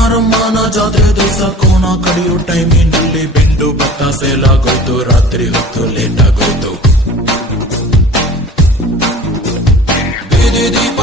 ಮಾರಮ್ಮನ ಜಾತ್ರೆ ದಿವಸ ಕೋಣ ಕಡಿಯೋ ಟೈಮಿನಲ್ಲಿ ಬೆಂಡು ಭತ್ತ ಸೇಲಾಗೋಯ್ತು, ರಾತ್ರಿ ಹೊತ್ತು ಲೇಟ್ ಆಗೋಯ್ತು. ಬೀದಿ ದೀಪ